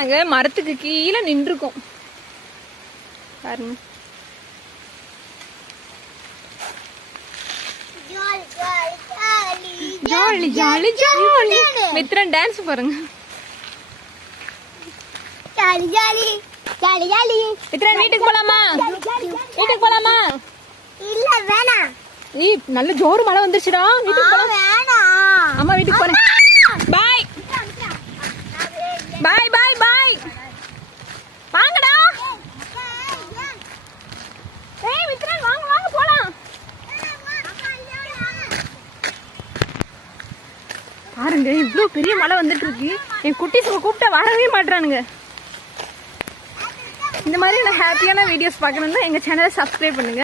நாங்க மரத்துக்கு கீழே நின்றுக்கோம் பாருங்க. Jolly jolly jolly. Mithran dance பாருங்க. Jolly jolly jolly jolly. Mithran வீட்டுக்கு போலாமா? வீட்டுக்கு போலாமா? இல்ல வேணாம். நல்ல ஜோறு மழை வந்துருச்சுடா. வீட்டுக்கு போலாம். வேணாம். அம்மா வீட்டுக்கு போறேன். பாய் பாய் பாய் பாய். வாங்கடா. ஏய் மித்ரன் வாங்க வாங்க போலாம். பாருங்க இவ்ளோ பெரிய மழை வந்துட்டு இருக்கு. என் குட்டீஸுங்க கூப்பிட்டா வரவே மாட்டானுங்க. இந்த மாதிரி ஹாப்பியான வீடியோஸ் பார்க்கணும்னா எங்க சேனலை சப்ஸ்கிரைப் பண்ணுங்க.